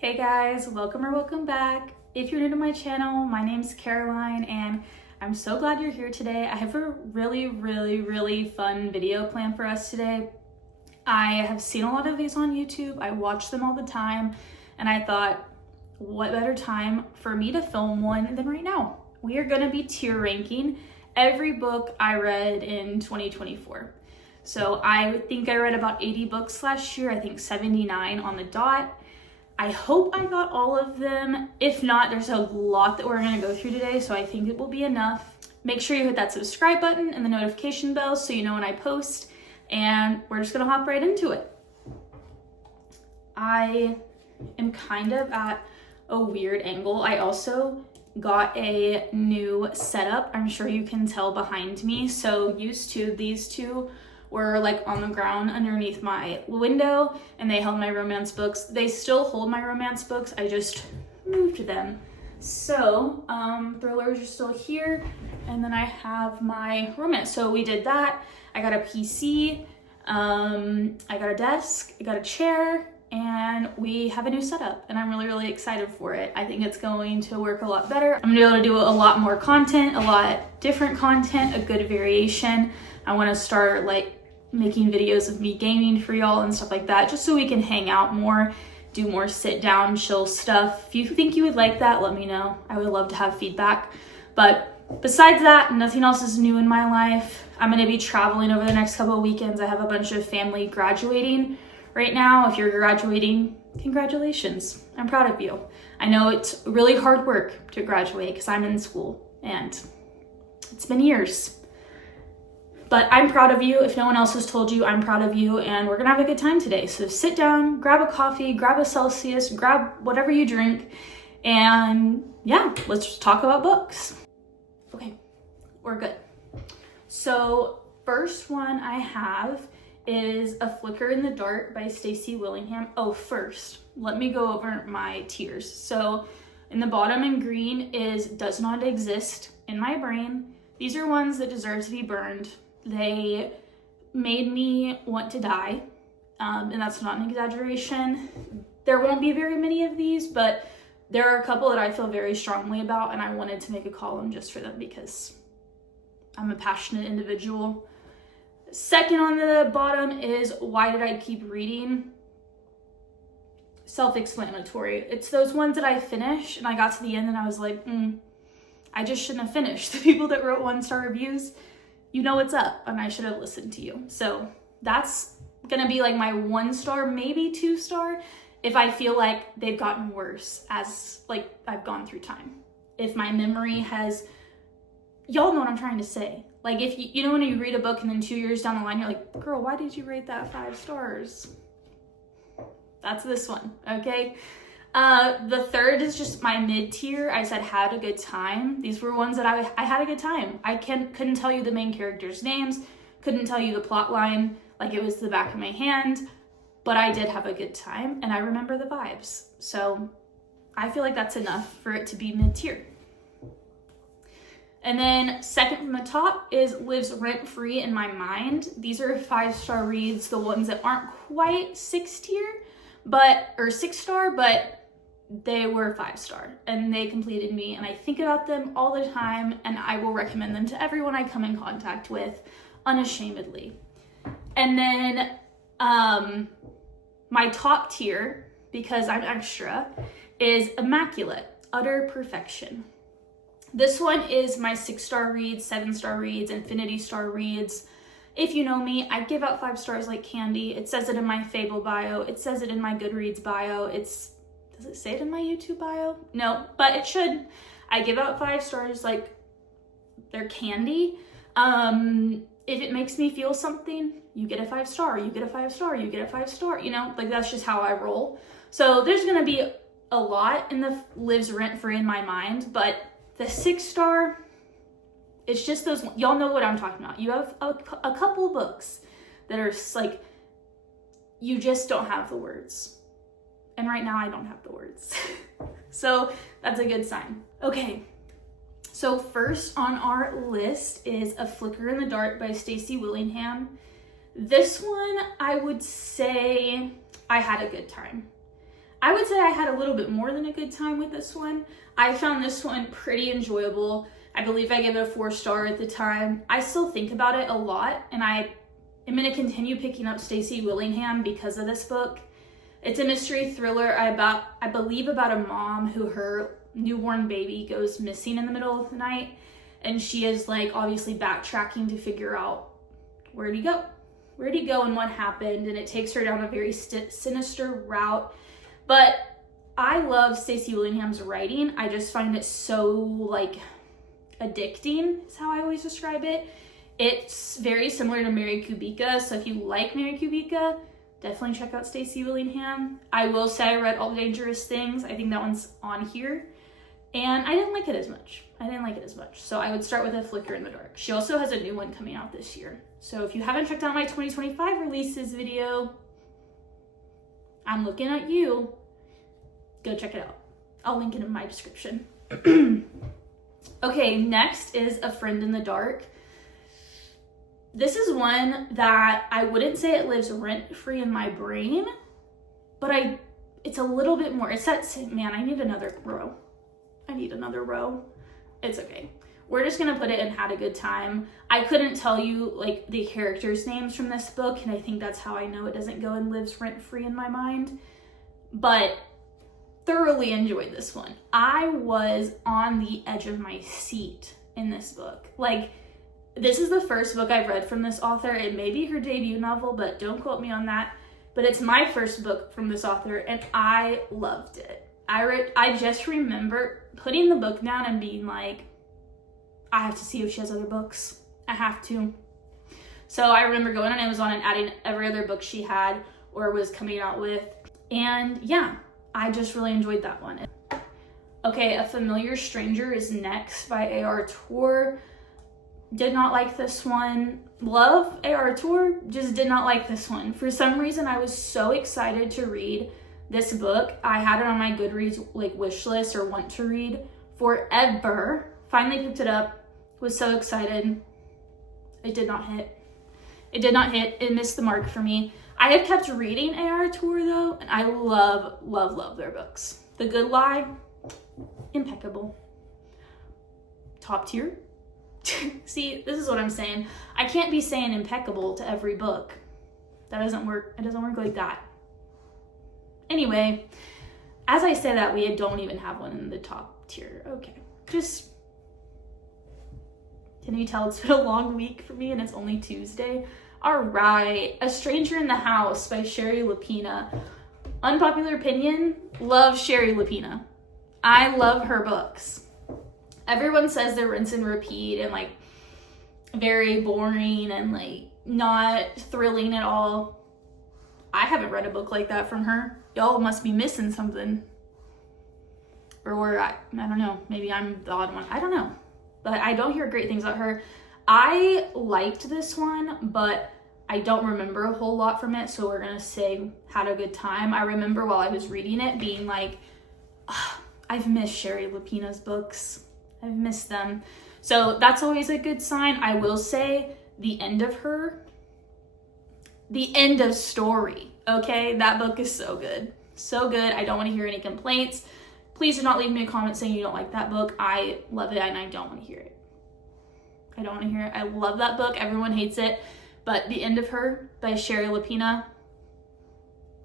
Hey guys, welcome or welcome back. If you're new to my channel, my name's Caroline and I'm so glad you're here today. I have a really fun video planned for us today. I have seen a lot of these on YouTube. I watch them all the time and I thought, what better time for me to film one than right now? We are gonna be tier ranking every book I read in 2024. So I think I read about 80 books last year, I think 79 on the dot. I hope I got all of them. If not, there's a lot that we're gonna go through today, so I think it will be enough. Make sure you hit that subscribe button and the notification bell so you know when I post, and we're just gonna hop right into it. I am kind of at a weird angle. I also got a new setup. I'm sure you can tell behind me. So used to, these two were like on the ground underneath my window and they held my romance books. They still hold my romance books, I just moved them. So thrillers are still here, and then I have my romance. So we did that. I got a PC, I got a desk, I got a chair, and we have a new setup and I'm really excited for it. I think it's going to work a lot better. I'm gonna be able to do a lot more content, a lot different content, a good variation. I wanna start like making videos of me gaming for y'all and stuff like that, just so we can hang out more, do more sit down, chill stuff. If you think you would like that, let me know. I would love to have feedback. But besides that, nothing else is new in my life. I'm gonna be traveling over the next couple of weekends. I have a bunch of family graduating right now. If you're graduating, congratulations. I'm proud of you. I know it's really hard work to graduate because I'm in school and it's been years. But I'm proud of you. If no one else has told you, I'm proud of you, and we're gonna have a good time today. So sit down, grab a coffee, grab a Celsius, grab whatever you drink, and yeah, let's just talk about books. Okay, we're good. So first one I have is A Flicker in the Dark by Stacey Willingham. Oh, first, let me go over my tiers. So in the bottom in green is Does Not Exist in My Brain. These are ones that deserve to be burned. They made me want to die, and that's not an exaggeration. There won't be very many of these, but there are a couple that I feel very strongly about, and I wanted to make a column just for them because I'm a passionate individual. Second on the bottom is Why Did I Keep Reading? Self-explanatory. It's those ones that I finish, and I got to the end and I was like, I just shouldn't have finished. The people that wrote 1-star reviews, you know what's up, and I should have listened to you. So that's gonna be like my 1-star, maybe 2-star, if I feel like they've gotten worse as like I've gone through time. If my memory has, y'all know what I'm trying to say. Like if you know when you read a book and then 2 years down the line, you're like, girl, why did you rate that 5 stars? That's this one, okay? The third is just my mid-tier. I said had a good time. These were ones that I had a good time. I couldn't tell you the main characters' names, couldn't tell you the plot line like it was the back of my hand, but I did have a good time and I remember the vibes. So I feel like that's enough for it to be mid-tier. And then second from the top is Lives Rent-Free in My Mind. These are 5-star reads, the ones that aren't quite 6-tier, or 6-star, but they were 5-star and they completed me, and I think about them all the time and I will recommend them to everyone I come in contact with unashamedly. And then my top tier, because I'm extra, is Immaculate, Utter Perfection. This one is my 6-star reads, 7-star reads, infinity star reads. If you know me, I give out 5 stars like candy. It says it in my Fable bio. It says it in my Goodreads bio. Does it say it in my YouTube bio? No, but it should. I give out 5 stars like they're candy. If it makes me feel something, you get a 5-star, you get a 5-star, you get a 5-star, you know, like that's just how I roll. So there's gonna be a lot in the Lives Rent-Free in My Mind, but the 6-star, it's just those, y'all know what I'm talking about. You have a couple books that are like, you just don't have the words. And right now I don't have the words. So that's a good sign. Okay, so first on our list is A Flicker in the Dark by Stacey Willingham. This one, I would say I had a good time. I would say I had a little bit more than a good time with this one. I found this one pretty enjoyable. I believe I gave it a 4-star at the time. I still think about it a lot, and I am going to continue picking up Stacey Willingham because of this book. It's a mystery thriller I believe about a mom who her newborn baby goes missing in the middle of the night, and she is like obviously backtracking to figure out where'd he go and what happened, and it takes her down a very sinister route. But I love Stacey Willingham's writing. I just find it so like addicting is how I always describe it. It's very similar to Mary Kubica, so if you like Mary Kubica, definitely check out Stacey Willingham. I will say I read All the Dangerous Things. I think that one's on here, and I didn't like it as much. So I would start with A Flicker in the Dark. She also has a new one coming out this year. So if you haven't checked out my 2025 releases video, I'm looking at you. Go check it out. I'll link it in my description. Okay, next is A Friend in the Dark. This is one that I wouldn't say it lives rent-free in my brain, but it's a little bit more. It's that, man, I need another row. It's okay. We're just gonna put it in had a good time. I couldn't tell you like the characters' names from this book, and I think that's how I know it doesn't go and lives rent-free in my mind, but thoroughly enjoyed this one. I was on the edge of my seat in this book. Like, this is the first book I've read from this author. It may be her debut novel, but don't quote me on that. But it's my first book from this author, and I loved it. I just remember putting the book down and being like, I have to see if she has other books. I have to. So I remember going on Amazon and adding every other book she had or was coming out with. And yeah, I just really enjoyed that one. Okay, A Familiar Stranger is next by A.R. Tour. Did not like this one. Love A.R. Tour, just did not like this one. For some reason, I was so excited to read this book. I had it on my Goodreads like wish list or want to read forever. Finally picked it up, was so excited. It did not hit. It missed the mark for me. I have kept reading A.R. Tour though, and I love, love, love their books. The Good Lie, impeccable. Top tier. See, this is what I'm saying. I can't be saying impeccable to every book. That doesn't work. It doesn't work like that. Anyway, as I say that, we don't even have one in the top tier. Okay, just, can you tell it's been a long week for me and it's only Tuesday? All right, A Stranger in the House by Sherry Lapina. Unpopular opinion, love Sherry Lapina. I love her books. Everyone says they're rinse and repeat and like very boring and like not thrilling at all. I haven't read a book like that from her. Y'all must be missing something. Or I don't know, maybe I'm the odd one. I don't know. But I don't hear great things about her. I liked this one, but I don't remember a whole lot from it, so we're gonna say had a good time. I remember while I was reading it being like, oh, I've missed Sherry Lapina's books. I've missed them. So that's always a good sign. I will say the end of story, okay? That book is so good. So good. I don't want to hear any complaints. Please do not leave me a comment saying you don't like that book. I love it and I don't want to hear it. I love that book. Everyone hates it. But The End of Her by Sherry Lapina,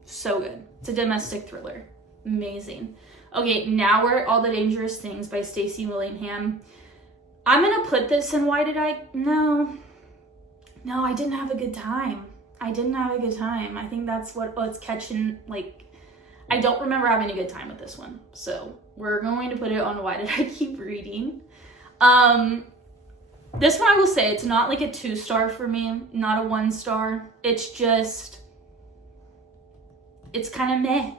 so good. It's a domestic thriller. Amazing. Okay, now we're at All the Dangerous Things by Stacey Willingham. I'm going to put this in why did I... No, I didn't have a good time. I think that's what's catching, like... I don't remember having a good time with this one. So we're going to put it on why did I keep reading. This one I will say, it's not like a 2-star for me, not a 1-star. It's just, it's kind of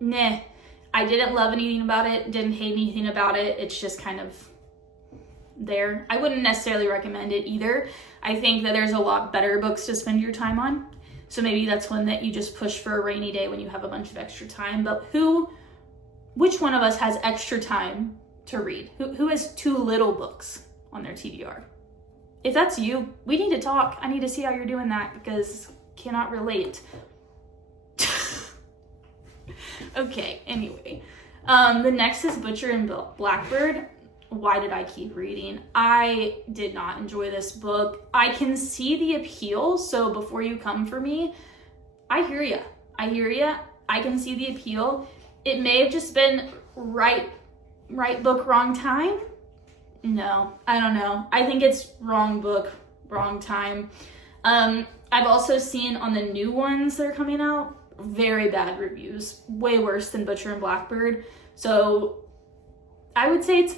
meh. I didn't love anything about it, didn't hate anything about it. It's just kind of there. I wouldn't necessarily recommend it either. I think that there's a lot better books to spend your time on. So maybe that's one that you just push for a rainy day when you have a bunch of extra time. But which one of us has extra time to read? Who has too little books on their TBR? If that's you, we need to talk. I need to see how you're doing that because cannot relate. Okay, anyway. The next is Butcher and Blackbird. Why did I keep reading? I did not enjoy this book. I can see the appeal, so before you come for me, I hear ya. I can see the appeal. It may have just been right book, wrong time. No, I don't know. I think it's wrong book, wrong time. I've also seen on the new ones that are coming out, very bad reviews, way worse than Butcher and Blackbird. So I would say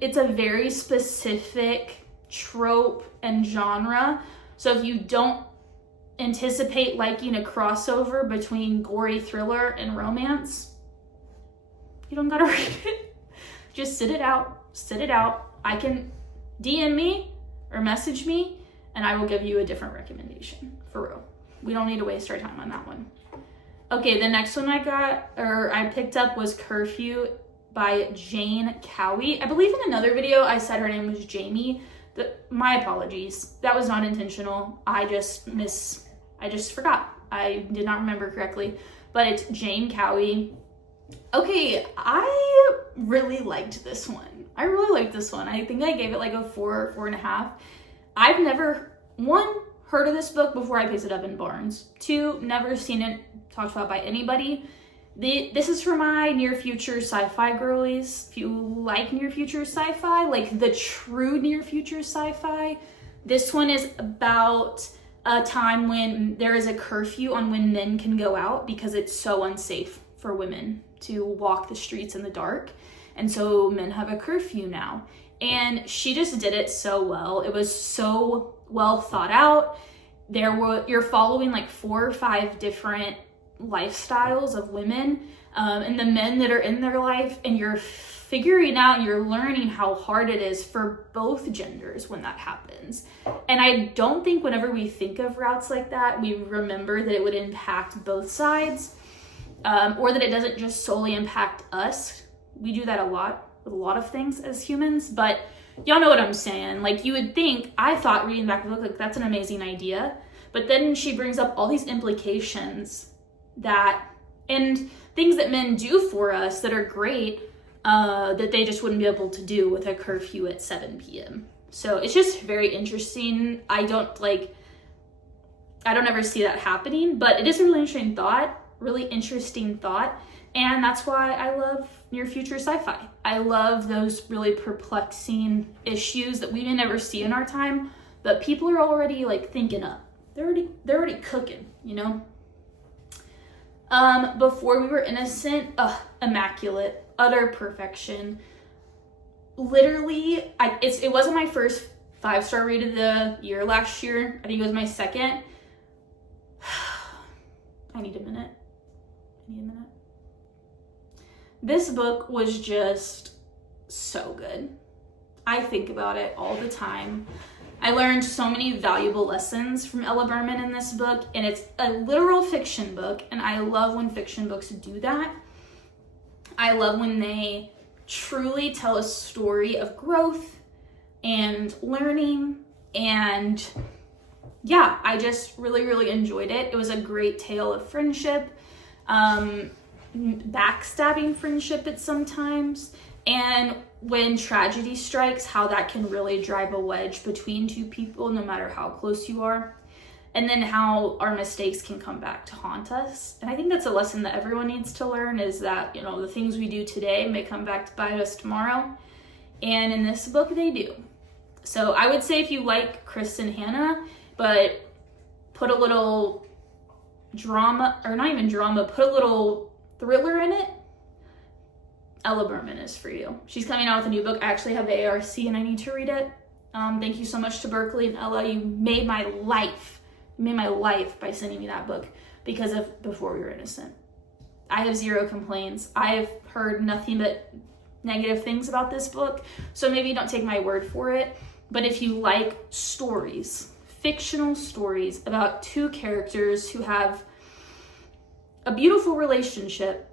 it's a very specific trope and genre. So if you don't anticipate liking a crossover between gory thriller and romance, you don't gotta read it. Just sit it out. I can DM me or message me and I will give you a different recommendation, for real. We don't need to waste our time on that one. Okay, the next one I picked up was Curfew by Jane Cowie. I believe in another video I said her name was Jamie. My apologies. That was not intentional. I just forgot. I did not remember correctly. But it's Jane Cowie. Okay, I really liked this one. I think I gave it like a 4.5. I've never, 1, heard of this book before I picked it up in Barnes. 2, never seen it talked about by anybody. This is for my near future sci-fi girlies. If you like near future sci-fi, like the true near future sci-fi, this one is about a time when there is a curfew on when men can go out because it's so unsafe for women to walk the streets in the dark. And so men have a curfew now. And she just did it so well. It was so well thought out. You're following like 4 or 5 different lifestyles of women and the men that are in their life, and you're figuring out, you're learning how hard it is for both genders when that happens. And I don't think whenever we think of routes like that, we remember that it would impact both sides, or that it doesn't just solely impact us. We do that a lot with a lot of things as humans, but y'all know what I'm saying. Like, you would think, I thought reading back the book, like, that's an amazing idea. But then she brings up all these implications and things that men do for us that are great, that they just wouldn't be able to do with a curfew at 7 p.m. So it's just very interesting. I don't ever see that happening, but it is a really interesting thought. And that's why I love near future sci-fi. I love those really perplexing issues that we may never see in our time, but people are already like thinking up. They're already cooking, you know? Before We Were Innocent, immaculate, utter perfection. Literally, it wasn't my first 5-star read of the year last year. I think it was my second. I need a minute. This book was just so good. I think about it all the time. I learned so many valuable lessons from Ella Berman in this book, and it's a literal fiction book, and I love when fiction books do that. I love when they truly tell a story of growth and learning, and yeah, I just really, really enjoyed it. It was a great tale of friendship, backstabbing friendship at sometimes, and when tragedy strikes, how that can really drive a wedge between two people, no matter how close you are. And then how our mistakes can come back to haunt us. And I think that's a lesson that everyone needs to learn, is that, you know, the things we do today may come back to bite us tomorrow. And in this book, they do. So I would say if you like Kristen Hanna, but put a little drama, or not even drama, put a little thriller in it, Ella Berman is for you. She's coming out with a new book. I actually have the ARC and I need to read it. Thank you so much to Berkeley and Ella. You made my life. You made my life by sending me that book because of Before We Were Innocent. I have zero complaints. I've heard nothing but negative things about this book, so maybe don't take my word for it. But if you like stories, fictional stories about two characters who have a beautiful relationship,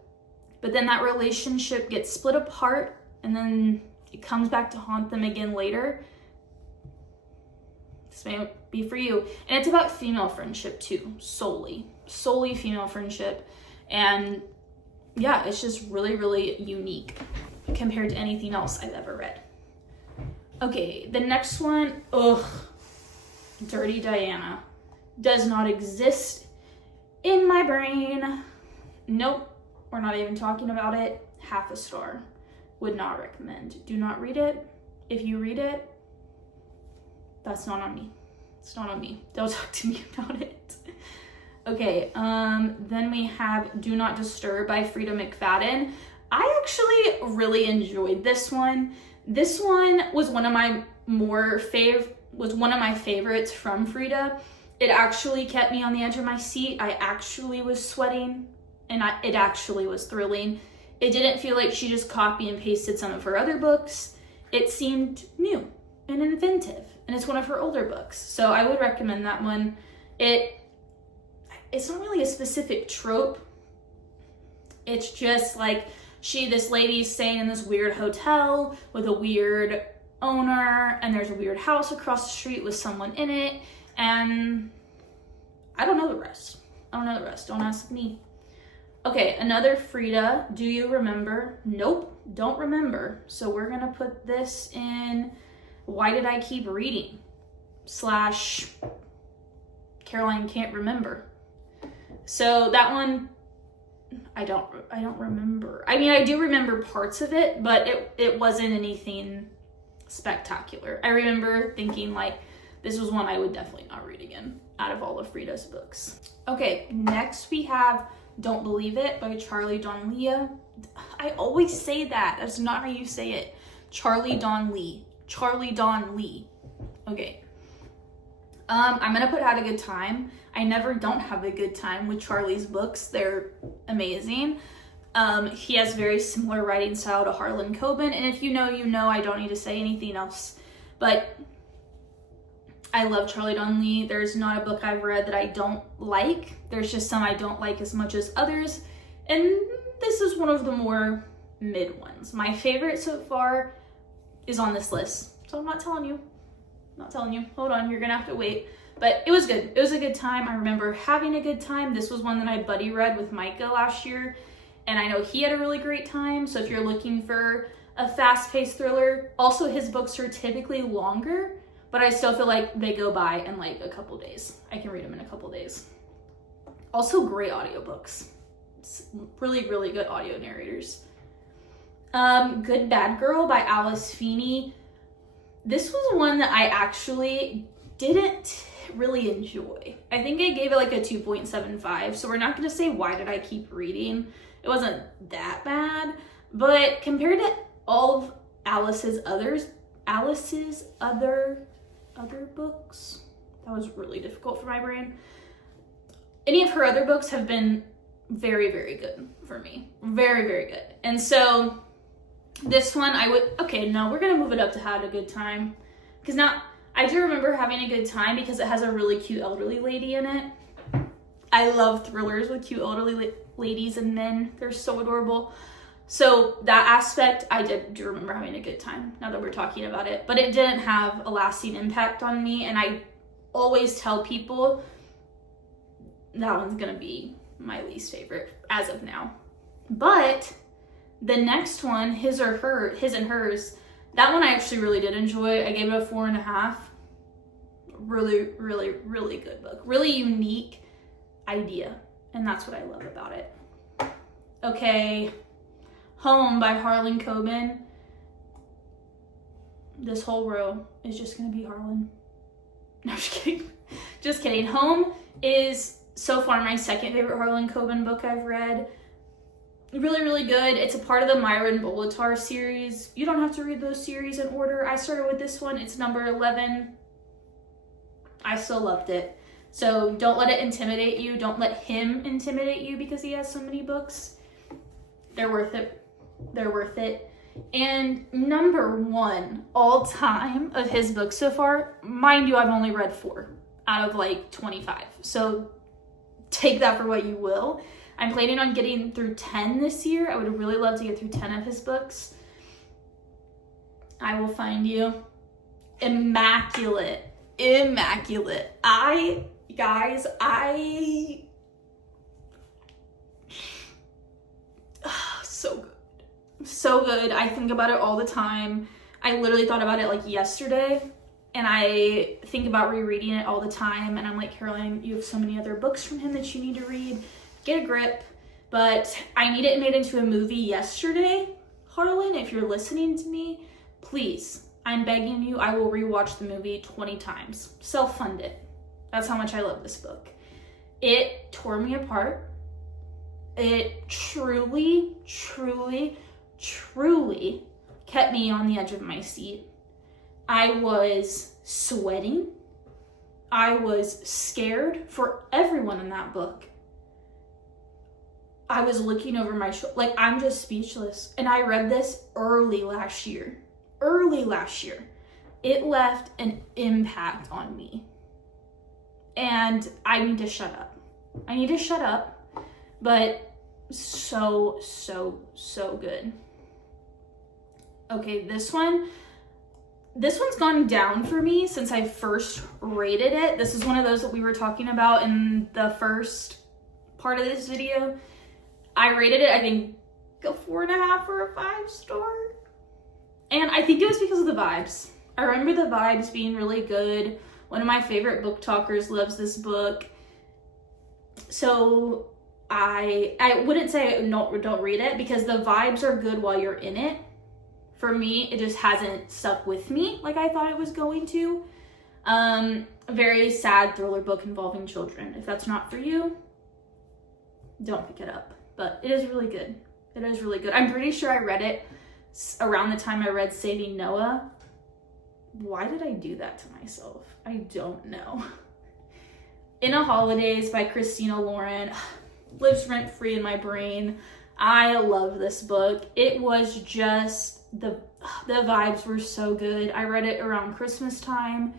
but then that relationship gets split apart and then it comes back to haunt them again later, this may be for you. And it's about female friendship too, solely female friendship. And yeah, it's just really, really unique compared to anything else I've ever read. Okay, the next one, Dirty Diana. Does not exist in my brain. Nope, we're not even talking about it. Half a star. Would not recommend. Do not read it. If you read it, that's not on me. It's not on me. Don't talk to me about it. Okay, then we have Do Not Disturb by Frida McFadden. I actually really enjoyed this one. This one was one of my favorites from Frida. It actually kept me on the edge of my seat. I actually was sweating, and it actually was thrilling. It didn't feel like she just copy and pasted some of her other books. It seemed new and inventive, and it's one of her older books. So I would recommend that one. It's not really a specific trope. It's just like this lady's staying in this weird hotel with a weird owner, and there's a weird house across the street with someone in it, and I don't know the rest. Don't ask me. Okay, another Frida. Do you remember? Nope, don't remember. So we're gonna put this in Why Did I Keep Reading? / Caroline can't remember. So that one, I don't remember. I mean, I do remember parts of it, but it wasn't anything spectacular. I remember thinking like, this was one I would definitely not read again out of all of Frida's books. Okay, next we have Don't Believe It by Charlie Donlea. I always say that. That's not how you say it. Charlie Don Lee. Okay. I'm gonna put Had a Good Time. I never don't have a good time with Charlie's books. They're amazing. He has very similar writing style to Harlan Coben, and if you know, you know. I don't need to say anything else. But I love Charlie Donlea. There's not a book I've read that I don't like. There's just some I don't like as much as others, and this is one of the more mid ones. My favorite so far is on this list, so I'm not telling you. Hold on, you're gonna have to wait. But it was good. It was a good time. I remember having a good time. This was one that I buddy read with Micah last year, and I know he had a really great time. So if you're looking for a fast-paced thriller, also his books are typically longer, but I still feel like they go by in like a couple days. I can read them in a couple days. Also great audiobooks. It's really, really good audio narrators. Good Bad Girl by Alice Feeney. This was one that I actually didn't really enjoy. I think I gave it like a 2.75, so we're not going to say Why Did I Keep Reading. It wasn't that bad, but compared to all of Alice's other books, that was really difficult for my brain. Any of her other books have been very, very good for me. Very, very good. And so this one we're gonna move it up to Had a Good Time, because now I do remember having a good time because it has a really cute elderly lady in it. I love thrillers with cute elderly ladies and men. They're so adorable. So that aspect, I do remember having a good time now that we're talking about it, but it didn't have a lasting impact on me, and I always tell people that one's gonna be my least favorite as of now. But the next one, His and Hers, that one I actually really did enjoy. I gave it a 4.5. Really, really, really good book. Really unique idea, and that's what I love about it. Okay, Home by Harlan Coben. This whole row is just gonna be Harlan. No, I'm just kidding. Just kidding. Home is so far my second favorite Harlan Coben book I've read. Really, really good. It's a part of the Myron Bolitar series. You don't have to read those series in order. I started with this one. It's number 11. I still loved it. So don't let it intimidate you. Don't let him intimidate you because he has so many books. They're worth it. They're worth it. And number 1 all time of his books so far, mind you, I've only read 4 out of like 25. So take that for what you will. I'm planning on getting through 10 this year. I would really love to get through 10 of his books. I Will Find You. Immaculate. So good. I think about it all the time. I literally thought about it like yesterday, and I think about rereading it all the time. And I'm like, Caroline, you have so many other books from him that you need to read. Get a grip. But I need it made into a movie yesterday. Harlan, if you're listening to me, please, I'm begging you, I will rewatch the movie 20 times. Self-fund it. That's how much I love this book. It tore me apart. It truly, truly, truly kept me on the edge of my seat. I was sweating. I was scared for everyone in that book. I was looking over my shoulder, like, I'm just speechless. And I read this early last year. It left an impact on me. And I need to shut up. But so, so, so good. Okay, this one's gone down for me since I first rated it. This is one of those that we were talking about in the first part of this video. I rated it, I think, a 4.5 or a 5 star. And I think it was because of the vibes. I remember the vibes being really good. One of my favorite book talkers loves this book. So I wouldn't say no, don't read it, because the vibes are good while you're in it. For me, it just hasn't stuck with me like I thought it was going to. A very sad thriller book involving children. If that's not for you, don't pick it up. But it is really good. It is really good. I'm pretty sure I read it around the time I read Saving Noah. Why did I do that to myself? I don't know. In a Holidays by Christina Lauren lives rent-free in my brain. I love this book. It was just, the vibes were so good. I read it around Christmas time.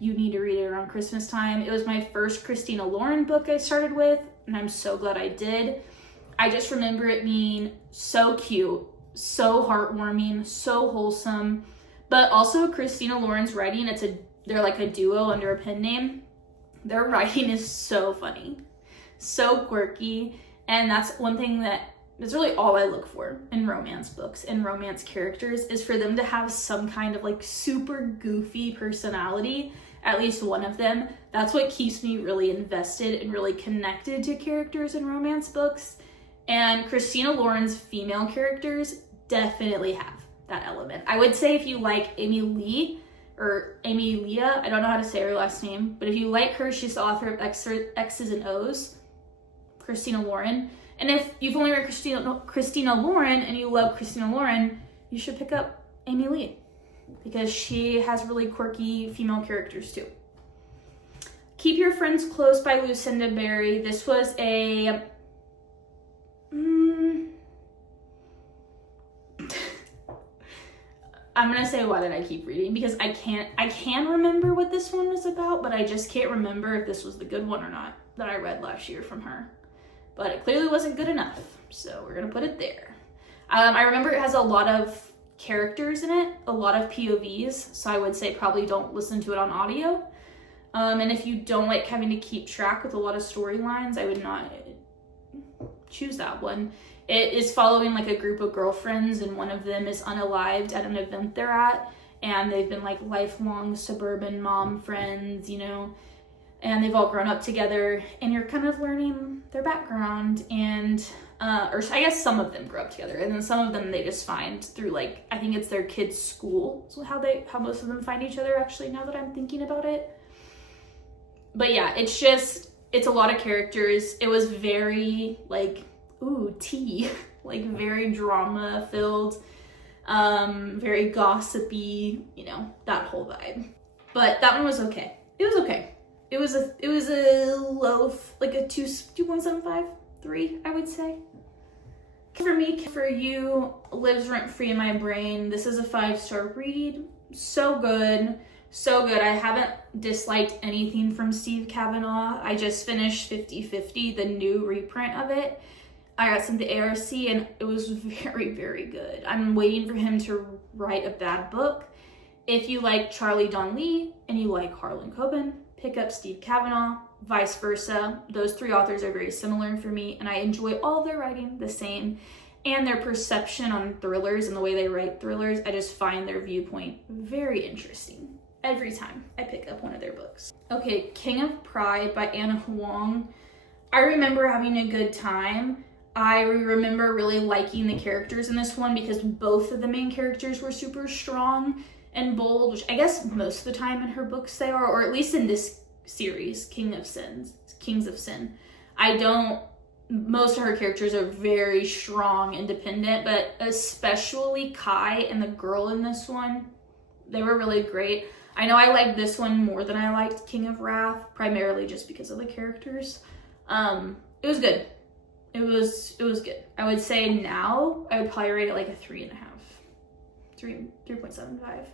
You need to read it around Christmas time. It was my first Christina Lauren book I started with, and I'm so glad I did. I just remember it being so cute, so heartwarming, so wholesome, but also Christina Lauren's writing, they're like a duo under a pen name. Their writing is so funny, so quirky, and that's one thing that's really all I look for in romance books and romance characters, is for them to have some kind of like super goofy personality, at least one of them. That's what keeps me really invested and really connected to characters in romance books. And Christina Lauren's female characters definitely have that element. I would say if you like Amy Leah, I don't know how to say her last name, but if you like her, she's the author of X's and O's, Christina Lauren. And if you've only read Christina Lauren and you love Christina Lauren, you should pick up Amy Leah, because she has really quirky female characters too. Keep Your Friends Close by Lucinda Berry. This was a I'm gonna say, why did I keep reading? Because I can remember what this one was about, but I just can't remember if this was the good one or not that I read last year from her. But it clearly wasn't good enough, so we're gonna put it there. I remember it has a lot of characters in it, a lot of POVs, so I would say probably don't listen to it on audio. And if you don't like having to keep track with a lot of storylines, I would not choose that one. It is following like a group of girlfriends, and one of them is unalived at an event they're at, and they've been like lifelong suburban mom friends, you know, and they've all grown up together, and you're kind of learning their background, and or I guess some of them grow up together, and then some of them they just find through, like, I think it's their kids' school, so how most of them find each other, actually, now that I'm thinking about it. But yeah, it's a lot of characters. It was very like, ooh, tea, like very drama filled, very gossipy, you know, that whole vibe. But that one was okay. It was okay. It was a low, like a 2.75, 3, I would say. For me, for you, lives rent-free in my brain. This is a 5-star read. So good. So good. I haven't disliked anything from Steve Kavanaugh. I just finished 50/50, the new reprint of it. I got some at the ARC, and it was very, very good. I'm waiting for him to write a bad book. If you like Charlie Don Lee and you like Harlan Coben, pick up Steve Kavanaugh, vice versa. Those 3 authors are very similar for me, and I enjoy all their writing the same. and their perception on thrillers and the way they write thrillers. I just find their viewpoint very interesting every time I pick up one of their books. Okay, King of Pride by Anna Huang. I remember having a good time. I remember really liking the characters in this one because both of the main characters were super strong and bold, which I guess most of the time in her books they are, or at least in this series, Kings of Sin. Most of her characters are very strong, independent, but especially Kai and the girl in this one, they were really great. I know I liked this one more than I liked King of Wrath, primarily just because of the characters. It was good. It was good. I would say now I would probably rate it like a 3.5, 3.75.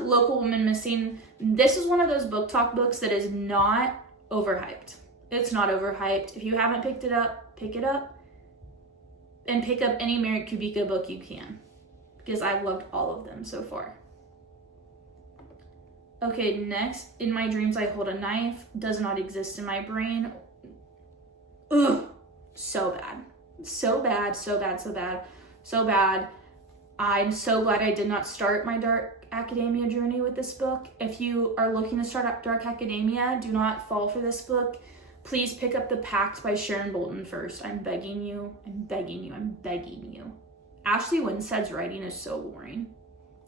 Local Woman Missing. This is one of those book talk books that is not overhyped. It's not overhyped. If you haven't picked it up, pick it up. And pick up any Mary Kubica book you can, because I've loved all of them so far. Okay, next, In My Dreams I Hold a Knife. Does not exist in my brain. Ugh, so bad. So bad, so bad, so bad, so bad. I'm so glad I did not start my dark academia journey with this book. If you are looking to start dark academia, do not fall for this book. Please pick up The Pact by Sharon Bolton first. I'm begging you, I'm begging you, I'm begging you. Ashley Winstead's writing is so boring.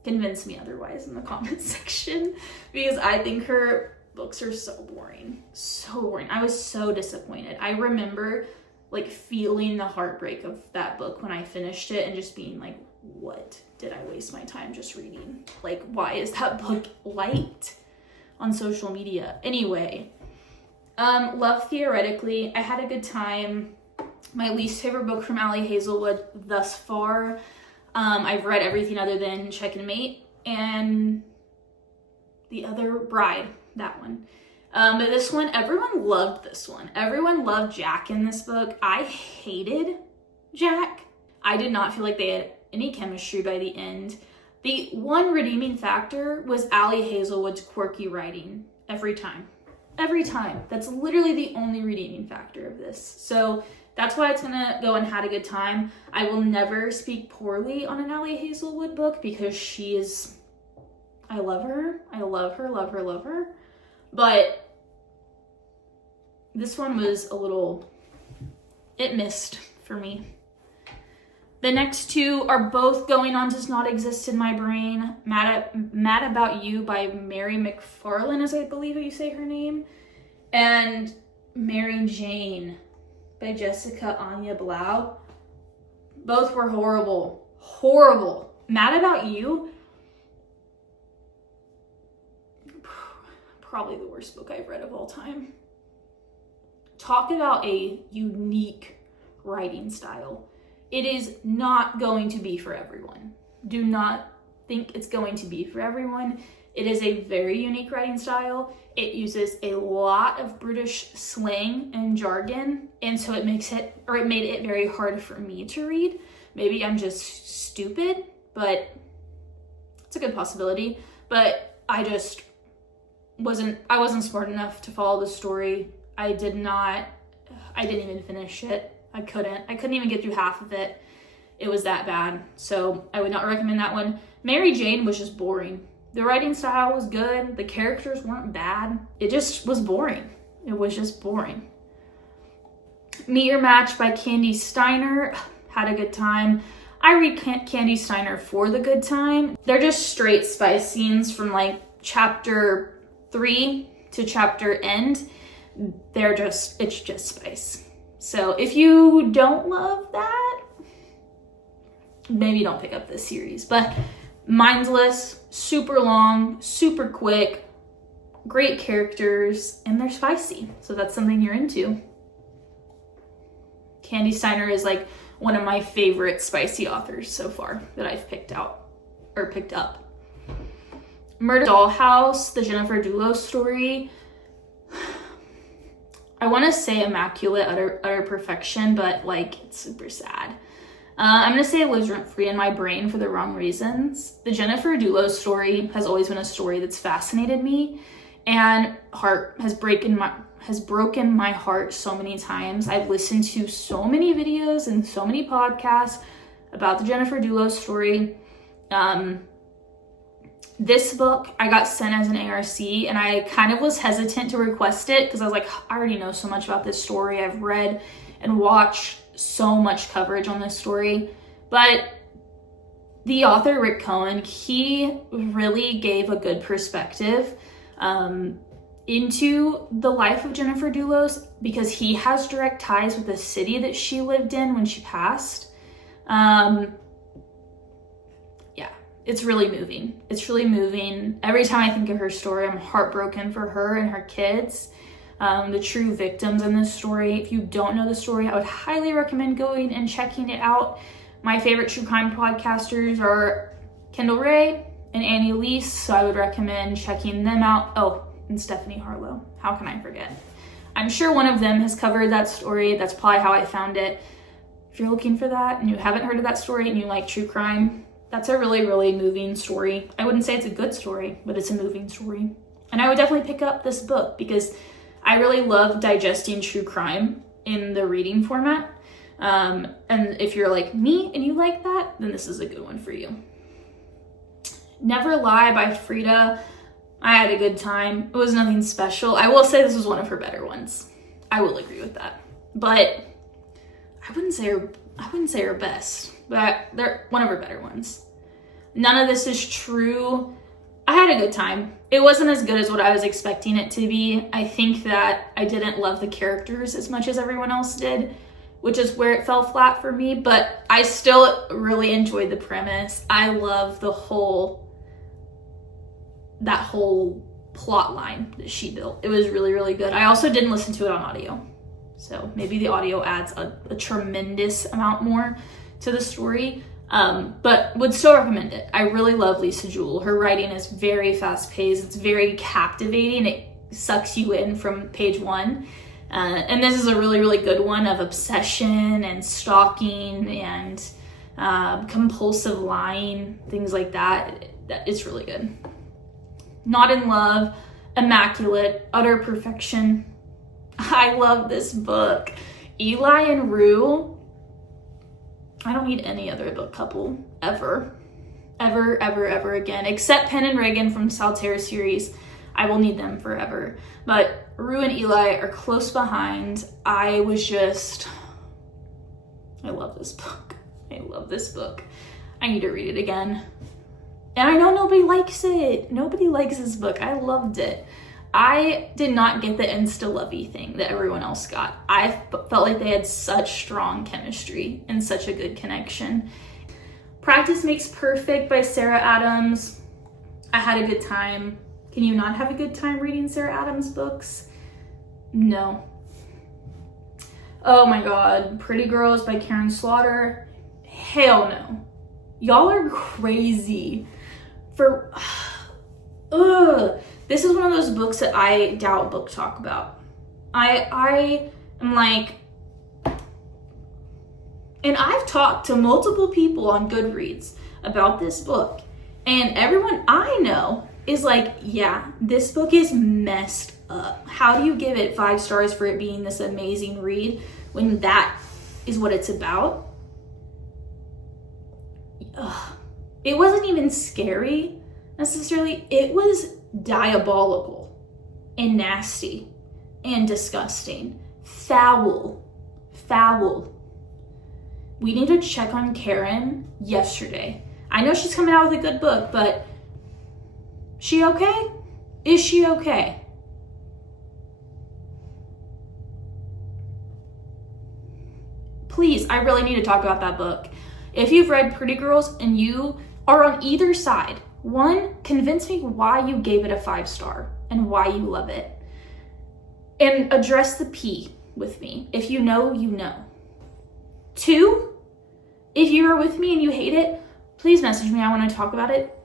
Convince me otherwise in the comments section, because I think her books are so boring. So boring. I was so disappointed. I remember like feeling the heartbreak of that book when I finished it and just being like, what did I waste my time just reading? Like, why is that book liked on social media? Anyway, Love Theoretically. I had a good time. My least favorite book from Ali Hazelwood thus far. I've read everything other than Check and Mate and the other Bride, that one. But this one, everyone loved this one. Everyone loved Jack in this book. I hated Jack. I did not feel like they had any chemistry by the end. The one redeeming factor was Ali Hazelwood's quirky writing every time. Every time. That's literally the only redeeming factor of this. So that's why it's gonna go and had a good time. I will never speak poorly on an Ali Hazelwood book because she is, I love her. I love her, love her, love her. But this one was a little, it missed for me. The next two are both going on Does Not Exist in My Brain. Mad About You by Mary McFarlane, as I believe you say her name. And Mary Jane by Jessica Anya Blau. Both were horrible. Horrible. Mad About You, probably the worst book I've read of all time. Talk about a unique writing style. It is not going to be for everyone. Do not think it's going to be for everyone. It is a very unique writing style. It uses a lot of British slang and jargon, and so it made it very hard for me to read. Maybe I'm just stupid, but it's a good possibility. But I wasn't smart enough to follow the story. I didn't even finish it. I couldn't even get through half of it. It was that bad. So I would not recommend that one. Mary Jane was just boring. The writing style was good. The characters weren't bad. It just was boring. It was just boring. Meet Your Match by Candy Steiner. Had a good time. I read Candy Steiner for the good time. They're just straight spice scenes from like chapter 3 to chapter end. It's just spice. So if you don't love that, maybe don't pick up this series. But mindless, super long, super quick, great characters, and they're spicy. So that's something you're into. Candy Steiner is like one of my favorite spicy authors so far that I've picked up. Murder Dollhouse, the Jennifer Dulos story. I want to say immaculate, utter perfection, but like it's super sad. I'm going to say it lives rent free in my brain for the wrong reasons. The Jennifer Dulos story has always been a story that's fascinated me, and has broken my heart so many times. I've listened to so many videos and so many podcasts about the Jennifer Dulos story. This book I got sent as an ARC, and I kind of was hesitant to request it because I was like, I already know so much about this story. I've read and watched so much coverage on this story. But the author, Rick Cohen, he really gave a good perspective into the life of Jennifer Dulos because he has direct ties with the city that she lived in when she passed. It's really moving. It's really moving. Every time I think of her story, I'm heartbroken for her and her kids, the true victims in this story. If you don't know the story, I would highly recommend going and checking it out. My favorite true crime podcasters are Kendall Ray and Annie Leese, so I would recommend checking them out. Oh, and Stephanie Harlow. How can I forget? I'm sure one of them has covered that story. That's probably how I found it. If you're looking for that and you haven't heard of that story and you like true crime, that's a really, really moving story. I wouldn't say it's a good story, but it's a moving story. And I would definitely pick up this book because I really love digesting true crime in the reading format. And if you're like me and you like that, then this is a good one for you. Never Lie by Frida. I had a good time. It was nothing special. I will say this was one of her better ones. I will agree with that. But I wouldn't say her best. But they're one of her better ones. None of this is true. I had a good time. It wasn't as good as what I was expecting it to be. I think that I didn't love the characters as much as everyone else did, which is where it fell flat for me, but I still really enjoyed the premise. I love that whole plot line that she built. It was really, really good. I also didn't listen to it on audio. So maybe the audio adds a tremendous amount more to the story, but would still recommend it. I really love Lisa Jewell. Her writing is very fast-paced. It's very captivating. It sucks you in from page one. And this is a really, really good one of obsession and stalking and compulsive lying, things like that. It's really good. Not in Love, Immaculate, Utter Perfection. I love this book. Eli and Rue. I don't need any other book couple ever again, except Penn and Reagan from Saltaire series. I will need them forever. But Rue and Eli are close behind. I love this book. I love this book. I need to read it again. And I know nobody likes it. Nobody likes this book. I loved it. I did not get the insta-lovey thing that everyone else got. I felt like they had such strong chemistry and such a good connection. Practice Makes Perfect by Sarah Adams. I had a good time. Can you not have a good time reading Sarah Adams books? No. Oh my God. Pretty Girls by Karen Slaughter. Hell no. Y'all are crazy. This is one of those books that I doubt book talk about. I am like, and I've talked to multiple people on Goodreads about this book, and everyone I know is like, yeah, this book is messed up. How do you give it 5 stars for it being this amazing read when that is what it's about? Ugh. It wasn't even scary necessarily. It was diabolical and nasty and disgusting. Foul. We need to check on Karen yesterday. I know she's coming out with a good book, but she okay? Is she okay? Please, I really need to talk about that book. If you've read Pretty Girls and you are on either side, one, convince me why you gave it a 5 star and why you love it. And address the P with me. If you know, you know. 2, if you are with me and you hate it, please message me. I want to talk about it.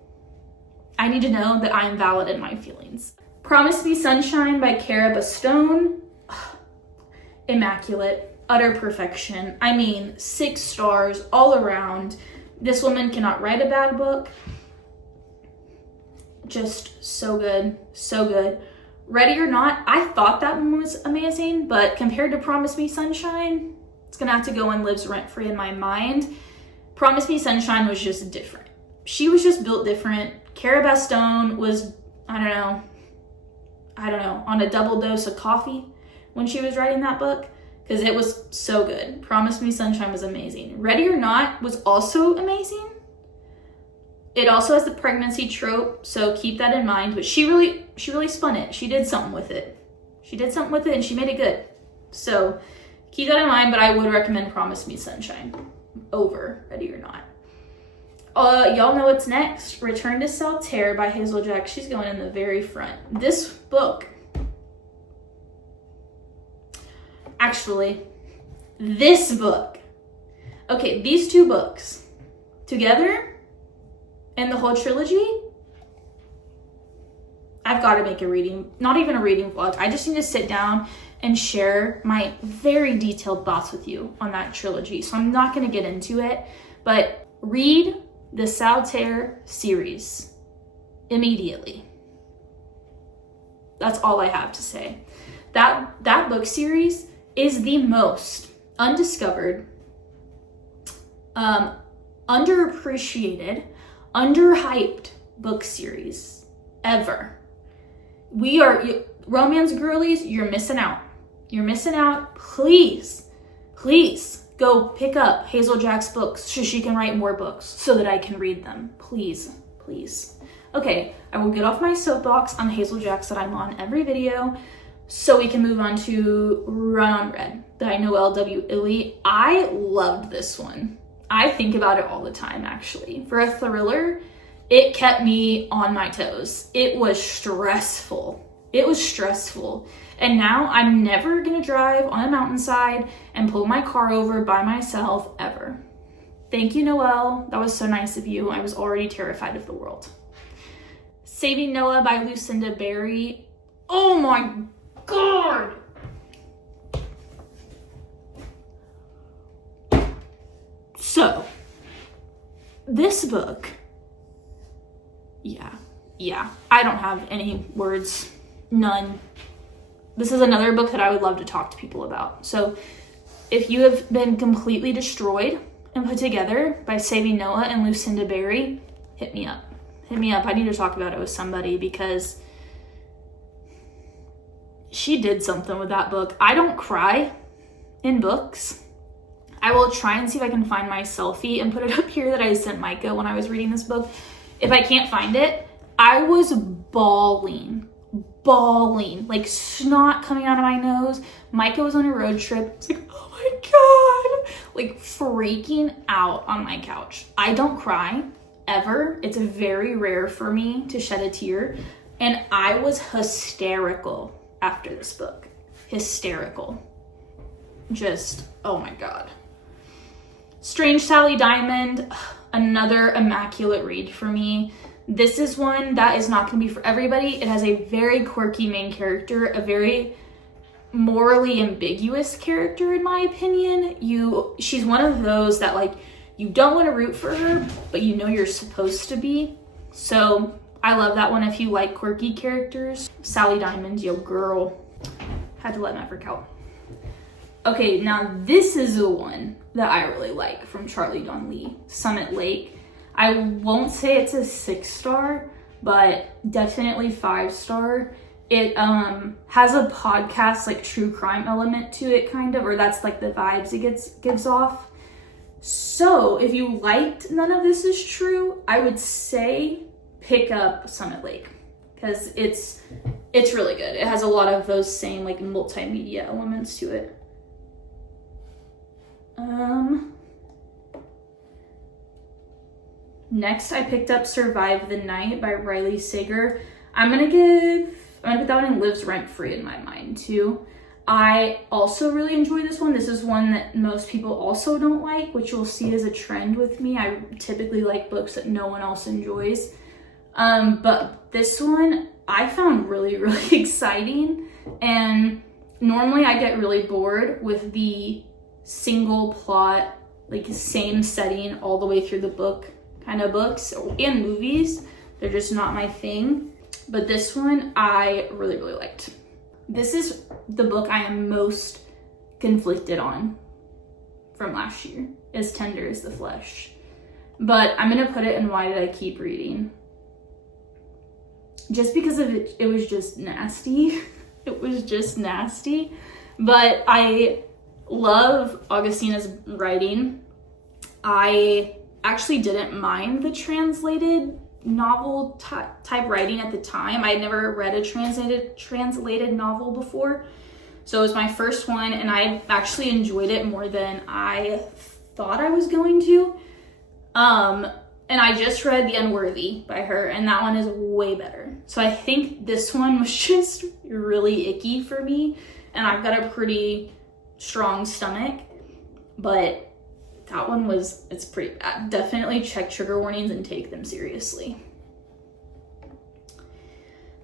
I need to know that I am valid in my feelings. Promise Me Sunshine by Cara Bastone. Immaculate. Utter perfection. I mean, 6 stars all around. This woman cannot write a bad book. Just so good, so good. Ready or Not, I thought that one was amazing, but compared to Promise Me Sunshine, it's gonna have to go and lives rent-free in my mind. Promise Me Sunshine was just different. She was just built different. Cara Bastone was, I don't know, on a double dose of coffee when she was writing that book, because it was so good. Promise Me Sunshine was amazing. Ready or Not was also amazing. It also has the pregnancy trope, so keep that in mind. But she really spun it. She did something with it. And she made it good. So keep that in mind, but I would recommend Promise Me Sunshine over Ready or Not. Y'all know what's next. Return to Saltaire by Hazel Jack. She's going in the very front. This book, actually, okay, these two books together and the whole trilogy, I've got to make a reading, not even a reading vlog. I just need to sit down and share my very detailed thoughts with you on that trilogy. So I'm not going to get into it, but read the Saltaire series immediately. That's all I have to say. That book series is the most undiscovered, underappreciated, underhyped book series ever. We are romance girlies, you're missing out. Please go pick up Hazel Jack's books so she can write more books so that I can read them. Please. Okay, I will get off my soapbox on Hazel Jack's that I'm on every video so we can move on to Run on Red by Noelle W. Illy. I loved this one. I think about it all the time, actually. For a thriller, it kept me on my toes. It was stressful. And now I'm never gonna drive on a mountainside and pull my car over by myself ever. Thank you, Noelle. That was so nice of you. I was already terrified of the world. Saving Noah by Lucinda Berry. Oh my God. So, this book, yeah, I don't have any words, none. This is another book that I would love to talk to people about. So if you have been completely destroyed and put together by Saving Noah and Lucinda Berry, hit me up. I need to talk about it with somebody because she did something with that book. I don't cry in books. I will try and see if I can find my selfie and put it up here that I sent Micah when I was reading this book. If I can't find it, I was bawling, like snot coming out of my nose. Micah was on a road trip. It's like, oh my God, like freaking out on my couch. I don't cry ever. It's very rare for me to shed a tear. And I was hysterical after this book. Hysterical. Just, oh my God. Strange Sally Diamond, another immaculate read for me. This is one that is not going to be for everybody. It has a very quirky main character, a very morally ambiguous character in my opinion. She's one of those that like you don't want to root for her, but you know you're supposed to be. So I love that one if you like quirky characters. Sally Diamond, yo girl. Had to let Maverick out. Okay, now this is the one that I really like from Charlie Don Lee, Summit Lake. I won't say it's a 6-star, but definitely 5-star. It has a podcast, like true crime element to it, kind of, or that's like the vibes it gives off. So if you liked None of This Is True, I would say pick up Summit Lake because it's really good. It has a lot of those same like multimedia elements to it. Next, I picked up Survive the Night by Riley Sager. I'm gonna put that one in lives rent-free in my mind too. I also really enjoy this one. This is one that most people also don't like, which you'll see as a trend with me. I typically like books that no one else enjoys. But this one I found really, really exciting. And normally I get really bored with the single plot, like same setting all the way through the book kind of books and movies. They're just not my thing. But this one I really, really liked. This is the book I am most conflicted on from last year, As Tender as the Flesh. But I'm gonna put it in Why Did I Keep Reading? Just because of it, it was just nasty. It was just nasty. But I love Augustina's writing. I actually didn't mind the translated novel type writing at the time. I had never read a translated novel before. So it was my first one, and I actually enjoyed it more than I thought I was going to. And I just read The Unworthy by her, and that one is way better. So I think this one was just really icky for me, and I've got a pretty strong stomach, but that one it's pretty bad. Definitely check trigger warnings and take them seriously.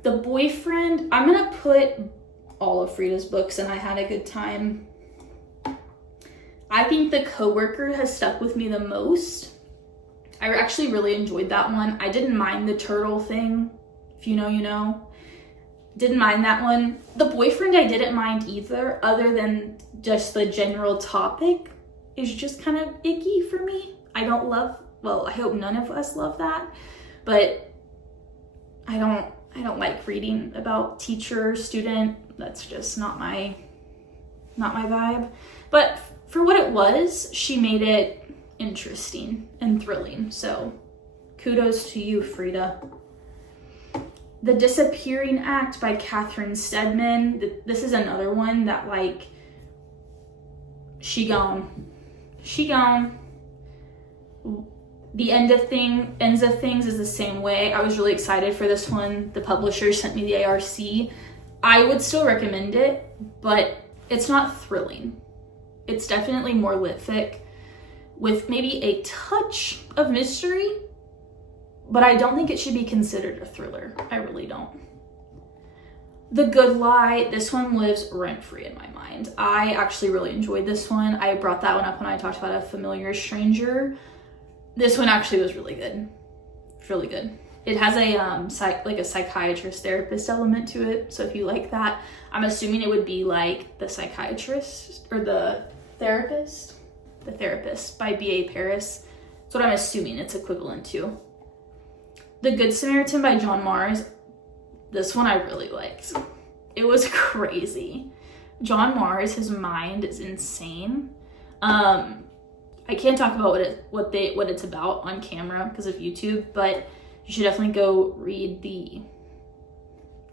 The Boyfriend, I'm gonna put all of Frida's books, and I had a good time. I think The Coworker has stuck with me the most. I actually really enjoyed that one. I didn't mind the turtle thing. If you know, you know. Didn't mind that one. The Boyfriend I didn't mind either, other than just the general topic is just kind of icky for me. I don't love, well, I hope none of us love that, but I don't like reading about teacher, student. That's just not my vibe. But for what it was, she made it interesting and thrilling. So kudos to you, Frida. The Disappearing Act by Catherine Stedman. This is another one that, like, she gone. The ends of things is the same way. I was really excited for this one. The publisher sent me the ARC. I would still recommend it, but it's not thrilling. It's definitely more lit fic with maybe a touch of mystery, but I don't think it should be considered a thriller. I really don't. The Good Lie, this one lives rent-free in my mind. I actually really enjoyed this one. I brought that one up when I talked about A Familiar Stranger. This one actually was really good. It's really good. It has a psychiatrist therapist element to it. So if you like that, I'm assuming it would be like The Psychiatrist or The Therapist. The Therapist by B.A. Paris. That's what I'm assuming it's equivalent to. The Good Samaritan by John Mars. This one I really liked. It was crazy. John Mars, his mind is insane. I can't talk about what it's about on camera because of YouTube, but you should definitely go read the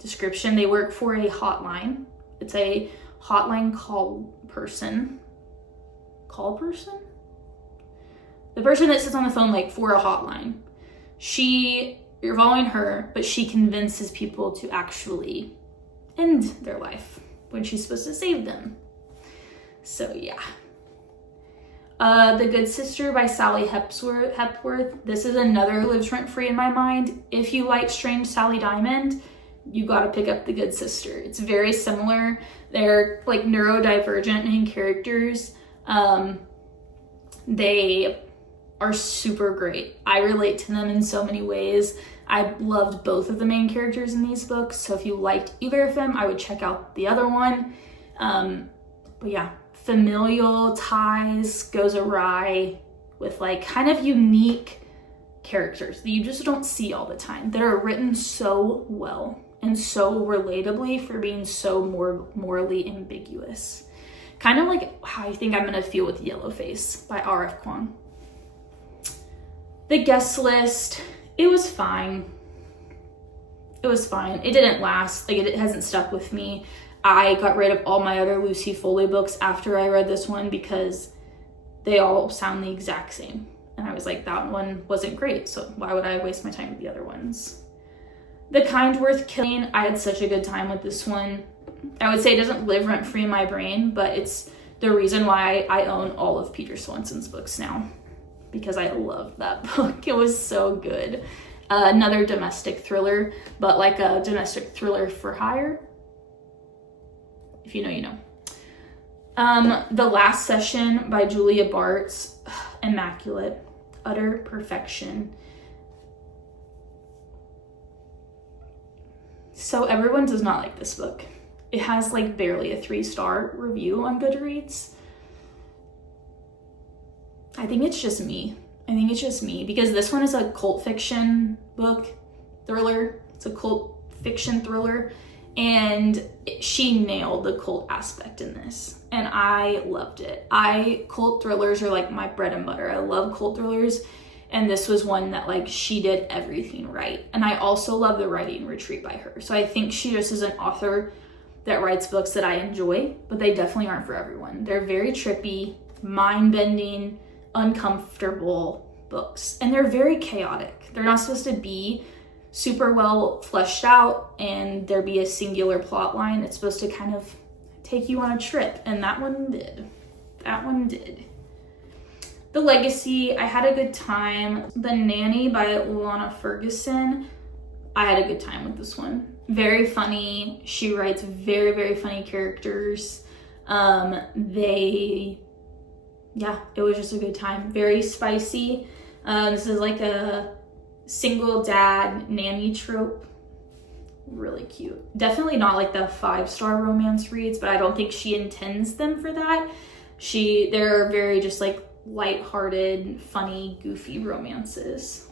description. They work for a hotline. It's a hotline call person. The person that sits on the phone like for a hotline. You're following her, but she convinces people to actually end their life when she's supposed to save them. So yeah. The Good Sister by Sally Hepworth. This is another lives rent-free in my mind. If you like Strange Sally Diamond, you gotta pick up The Good Sister. It's very similar. They're like neurodivergent main characters. They are super great. I relate to them in so many ways. I loved both of the main characters in these books, so if you liked either of them, I would check out the other one. But yeah, familial ties goes awry with like kind of unique characters that you just don't see all the time, that are written so well and so relatably for being so morally ambiguous. Kind of like how I think I'm gonna feel with Yellowface by R.F. Kuang. The Guest List, it was fine. It was fine. It didn't last. Like, it hasn't stuck with me. I got rid of all my other Lucy Foley books after I read this one because they all sound the exact same. And I was like, that one wasn't great, so why would I waste my time with the other ones? The Kind Worth Killing, I had such a good time with this one. I would say it doesn't live rent-free in my brain, but it's the reason why I own all of Peter Swanson's books now, because I loved that book. It was so good. Another domestic thriller, but like a domestic thriller for hire. If you know, you know. The Last Session by Julia Bartz, immaculate, utter perfection. So everyone does not like this book. It has like barely a 3-star review on Goodreads. I think it's just me. Because this one is a cult fiction book, thriller. It's a cult fiction thriller, and she nailed the cult aspect in this, and I loved it. Cult thrillers are like my bread and butter. I love cult thrillers, and this was one that like she did everything right. And I also love the writing retreat by her. So I think she just is an author that writes books that I enjoy, but they definitely aren't for everyone. They're very trippy, mind-bending, uncomfortable books, and they're very chaotic. They're not supposed to be super well fleshed out and there be a singular plot line. It's supposed to kind of take you on a trip, and that one did. The Legacy, I had a good time. The Nanny by Lana Ferguson, I had a good time with this one. Very funny. She writes very, very funny characters. It was just a good time. Very spicy. This is like a single dad nanny trope. Really cute. Definitely not like the 5-star romance reads, but I don't think she intends them for that. They're very just like lighthearted, funny, goofy romances.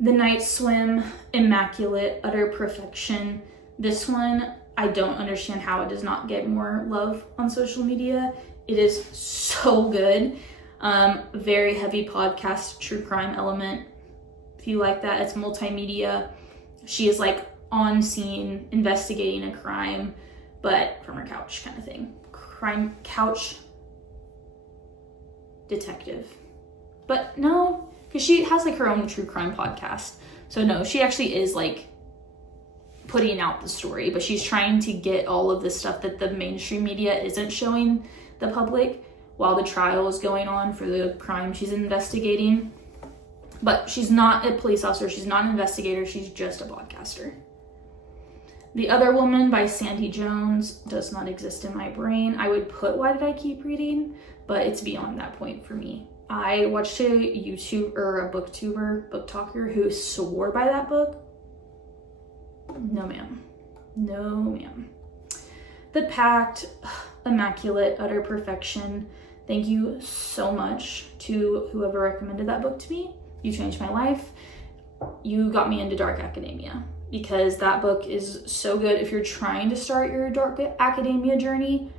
The Night Swim, Immaculate, Utter Perfection. This one, I don't understand how it does not get more love on social media. It is so good. Very heavy podcast, true crime element. If you like that, it's multimedia. She is like on scene investigating a crime, but from her couch kind of thing. Crime couch detective. But no, because she has like her own true crime podcast. So no, she actually is like putting out the story, but she's trying to get all of the stuff that the mainstream media isn't showing the public while the trial is going on for the crime she's investigating. But she's not a police officer, she's not an investigator, she's just a podcaster. The Other Woman by Sandy Jones does not exist in my brain. I would put Why Did I Keep Reading, but it's beyond that point for me. I watched a booktalker who swore by that book. No ma'am. The Pact, Immaculate, Utter Perfection. Thank you so much to whoever recommended that book to me. You changed my life. You got me into dark academia, because that book is so good. If you're trying to start your dark academia journey,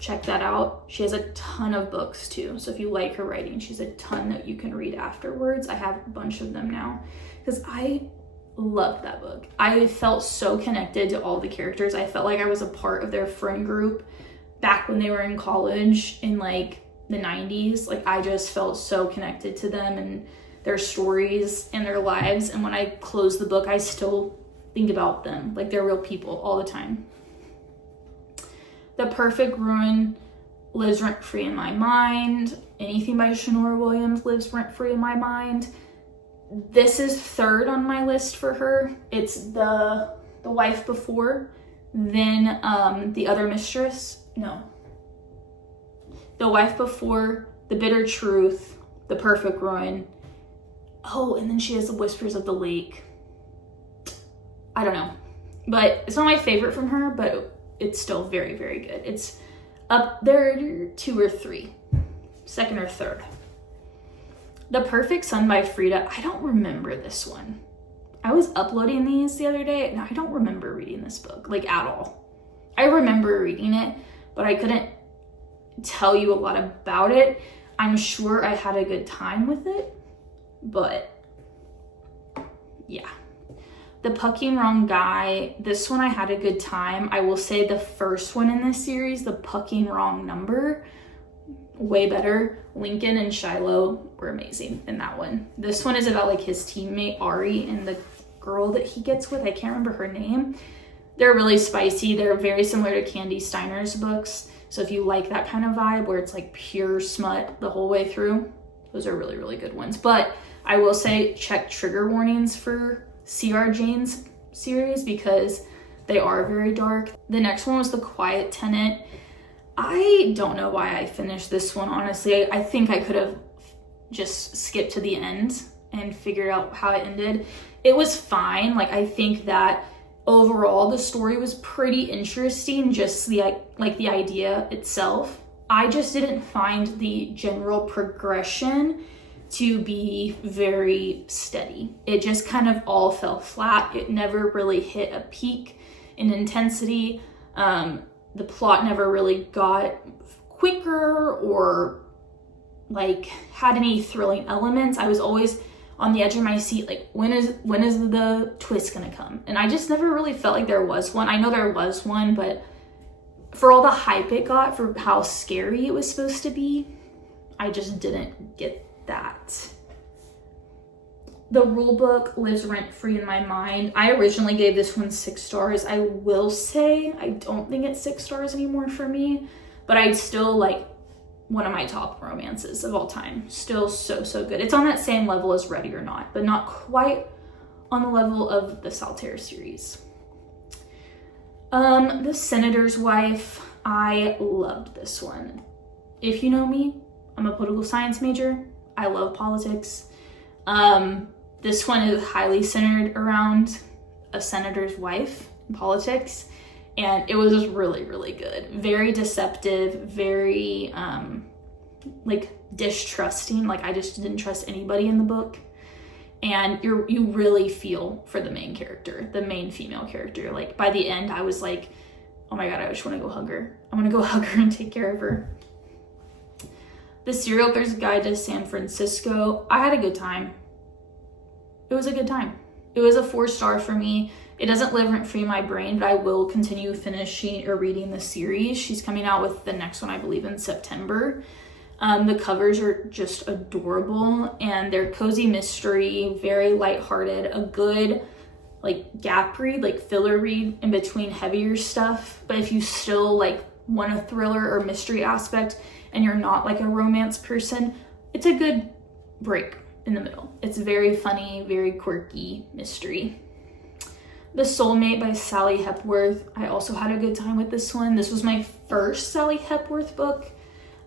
check that out. She has a ton of books too. So if you like her writing, she's a ton that you can read afterwards. I have a bunch of them now because I loved that book. I felt so connected to all the characters. I felt like I was a part of their friend group back when they were in college in like the 90s. Like I just felt so connected to them and their stories and their lives. And when I close the book, I still think about them. Like they're real people all the time. The Perfect Ruin lives rent-free in my mind. Anything by Shanora Williams lives rent-free in my mind. This is third on my list for her. It's the Wife Before, then The Other Mistress. No. The Wife Before, The Bitter Truth, The Perfect Ruin. Oh, and then she has The Whispers of the Lake. I don't know. But it's not my favorite from her, but it's still very, very good. It's up there 2 or 3. Second or third. The Perfect Son by Frida. I don't remember this one. I was uploading these the other day and I don't remember reading this book, like at all. I remember reading it, but I couldn't tell you a lot about it. I'm sure I had a good time with it, but yeah. The Pucking Wrong Guy. This one I had a good time. I will say the first one in this series, The Pucking Wrong Number, way better. Lincoln and Shiloh were amazing in that one. This one is about like his teammate Ari and the girl that he gets with. I can't remember her name. They're really spicy. They're very similar to Candy Steiner's books. So if you like that kind of vibe where it's like pure smut the whole way through, those are really, really good ones. But I will say check trigger warnings for C.R. Jane's series because they are very dark. The next one was The Quiet Tenant. I don't know why I finished this one, honestly. I think I could have just skipped to the end and figured out how it ended. It was fine. Like, I think that overall the story was pretty interesting, just the idea itself. I just didn't find the general progression to be very steady. It just kind of all fell flat. It never really hit a peak in intensity. The plot never really got quicker or like had any thrilling elements. I was always on the edge of my seat, like when is the twist gonna come? And I just never really felt like there was one. I know there was one, but for all the hype it got for how scary it was supposed to be, I just didn't get that. The rule book lives rent-free in my mind. I originally gave this one 6 stars. I will say I don't think it's 6 stars anymore for me, but I'd still like one of my top romances of all time. Still so good. It's on that same level as Ready or Not, but not quite on the level of the Saltaire series. The Senator's Wife. I loved this one. If you know me, I'm a political science major. I love politics. This one is highly centered around a senator's wife in politics, and it was just really good. Very deceptive, very like distrusting. Like I just didn't trust anybody in the book, and you really feel for the main character, the main female character. Like by the end, I was like, oh my god, I just want to go hug her. I want to go hug her and take care of her. The Serial Killer's Guide to San Francisco. I had a good time. It was a good time. It was a 4-star for me. It doesn't live rent-free in my brain, but I will continue finishing or reading the series. She's coming out with the next one, I believe, in September. The covers are just adorable, and they're cozy mystery, very lighthearted, a good like gap read, like filler read in between heavier stuff. But if you still like want a thriller or mystery aspect and you're not like a romance person, it's a good break in the middle. It's very funny, very quirky mystery. The Soulmate by Sally Hepworth. I also had a good time with this one. This was my first Sally Hepworth book.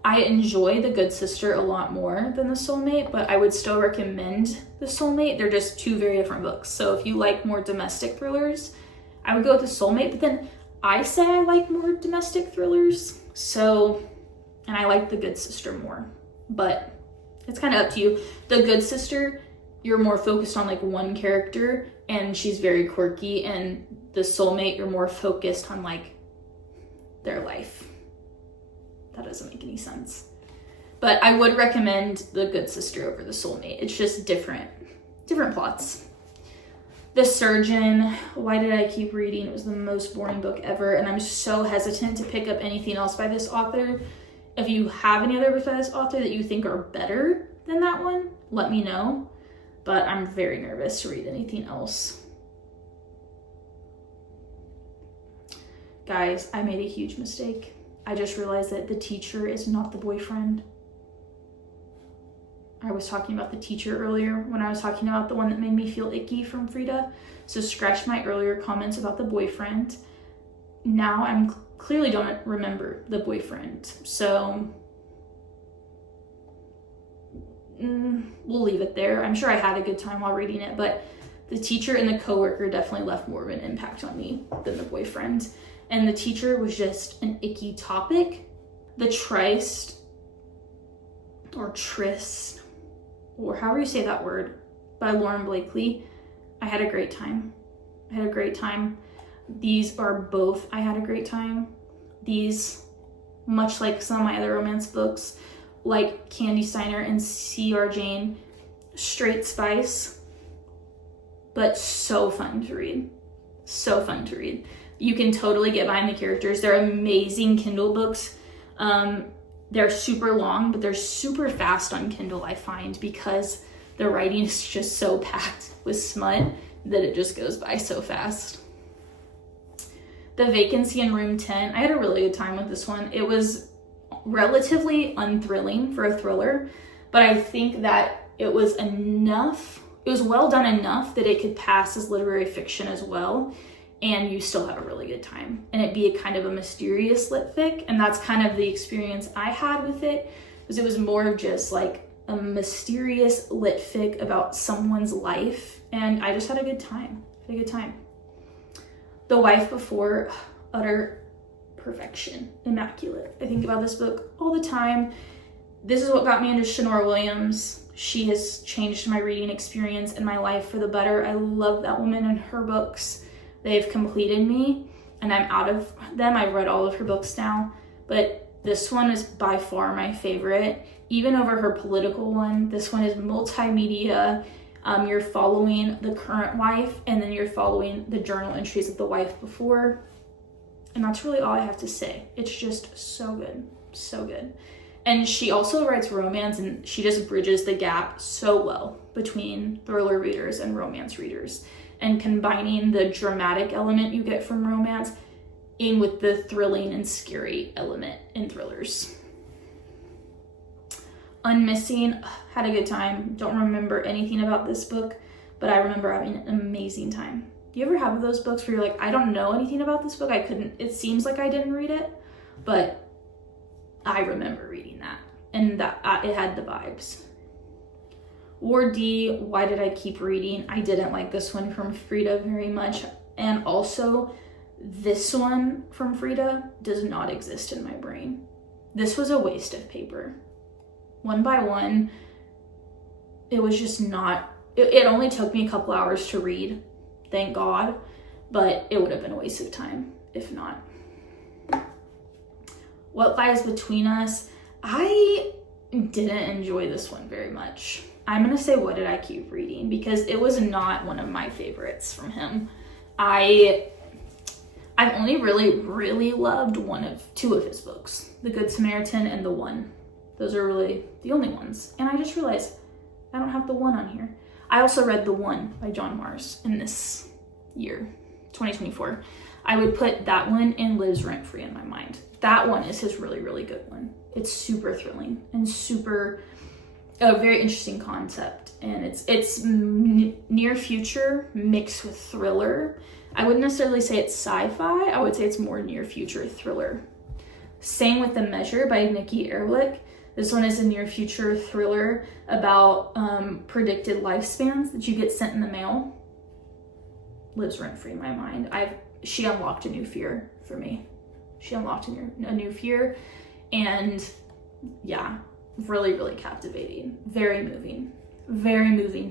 I enjoy The Good Sister a lot more than The Soulmate, but I would still recommend The Soulmate. They're just two very different books. So if you like more domestic thrillers, I would go with The Soulmate, but then I say I like more domestic thrillers. So, and I like The Good Sister more, but it's kind of up to you. The Good Sister, you're more focused on like one character and she's very quirky, and The Soulmate, you're more focused on like their life. That doesn't make any sense. But I would recommend The Good Sister over The Soulmate. It's just different plots. The Surgeon. Why did I keep reading? It was the most boring book ever, and I'm so hesitant to pick up anything else by this author. If you have any other books by this author that you think are better than that one, let me know. But I'm very nervous to read anything else. Guys, I made a huge mistake. I just realized that the teacher is not the boyfriend. I was talking about the teacher earlier when I was talking about the one that made me feel icky from Frida. So scratch my earlier comments about the boyfriend. Now I'm clearly don't remember the boyfriend. So we'll leave it there. I'm sure I had a good time while reading it, but the teacher and the coworker definitely left more of an impact on me than the boyfriend. And the teacher was just an icky topic. The Tryst, or Tryst, or however you say that word, by Lauren Blakely. I had a great time. These are both, I had a great time. These, much like some of my other romance books, like Candy Steiner and C.R. Jane, straight spice, but so fun to read. You can totally get behind the characters. They're amazing Kindle books. They're super long, but they're super fast on Kindle, I find, because the writing is just so packed with smut that it just goes by so fast. The Vacancy in Room 10. I had a really good time with this one. It was relatively unthrilling for a thriller, but I think that it was well done enough that it could pass as literary fiction as well, and you still have a really good time. And it be a kind of a mysterious lit fic, and that's kind of the experience I had with it, because it was more of just like a mysterious lit fic about someone's life, and I just had a good time. The Wife Before, utter perfection, immaculate. I think about this book all the time. This is what got me into Shanora Williams. She has changed my reading experience and my life for the better. I love that woman and her books. They've completed me, and I'm out of them. I've read all of her books now, but this one is by far my favorite, even over her political one. This one is multimedia. You're following the current wife, and then you're following the journal entries of the wife before. And that's really all I have to say. It's just so good, so good. And she also writes romance, and she just bridges the gap so well between thriller readers and romance readers, and combining the dramatic element you get from romance in with the thrilling and scary element in thrillers. Unmissing, had a good time. Don't remember anything about this book, but I remember having an amazing time. Do you ever have those books where you're like, I don't know anything about this book, it seems like I didn't read it, but I remember reading that, and that it had the vibes. War D, Why Did I Keep Reading? I didn't like this one from Frida very much, and also this one from Frida does not exist in my brain. This was a waste of paper. One by one, it was just not, it only took me a couple hours to read, thank God, but it would have been a waste of time if not. What Lies Between Us, I didn't enjoy this one very much. I'm gonna say What Did I Keep Reading, because it was not one of my favorites from him. I've only really loved two of his books, The Good Samaritan and The One. Those are really the only ones. And I just realized I don't have The One on here. I also read The One by John Mars in this year, 2024. I would put that one and Lives Rent Free in my mind. That one is his really good one. It's super thrilling and a very interesting concept. And it's near future mixed with thriller. I wouldn't necessarily say it's sci-fi. I would say it's more near future thriller. Same with The Measure by Nikki Erlich. This one is a near future thriller about predicted lifespans that you get sent in the mail. Lives rent free in my mind. She unlocked a new fear for me. She unlocked a new fear, and yeah, really captivating. Very moving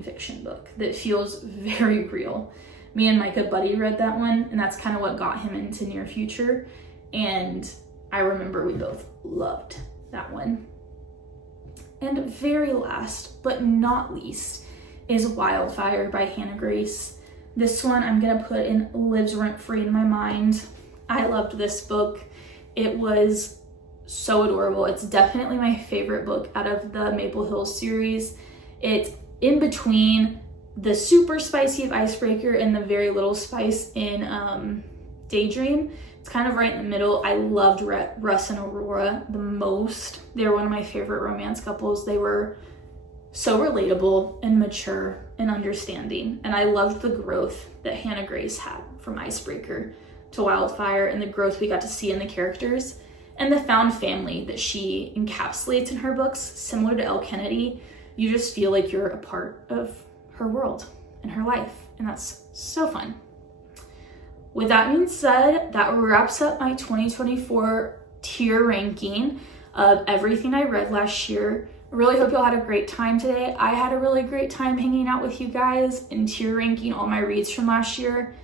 fiction book that feels very real. Me and Micah Buddy read that one, and that's kind of what got him into near future, and I remember we both loved that one. And very last but not least is Wildfire by Hannah Grace. This one I'm gonna put in Lives Rent Free in my mind. I loved this book. It was so adorable. It's definitely my favorite book out of the Maple Hills series. It's in between the super spicy of Icebreaker and the very little spice in Daydream. It's kind of right in the middle. I loved Russ and Aurora the most. They were one of my favorite romance couples. They were so relatable and mature and understanding. And I loved the growth that Hannah Grace had from Icebreaker to Wildfire, and the growth we got to see in the characters, and the found family that she encapsulates in her books, similar to Elle Kennedy. You just feel like you're a part of her world and her life, and that's so fun. With that being said, that wraps up my 2024 tier ranking of everything I read last year. I really hope y'all had a great time today. I had a really great time hanging out with you guys and tier ranking all my reads from last year.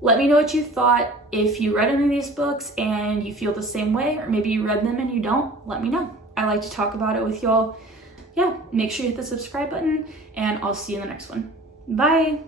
Let me know what you thought. If you read any of these books and you feel the same way, or maybe you read them and you don't, let me know. I like to talk about it with y'all. Yeah, make sure you hit the subscribe button, and I'll see you in the next one. Bye.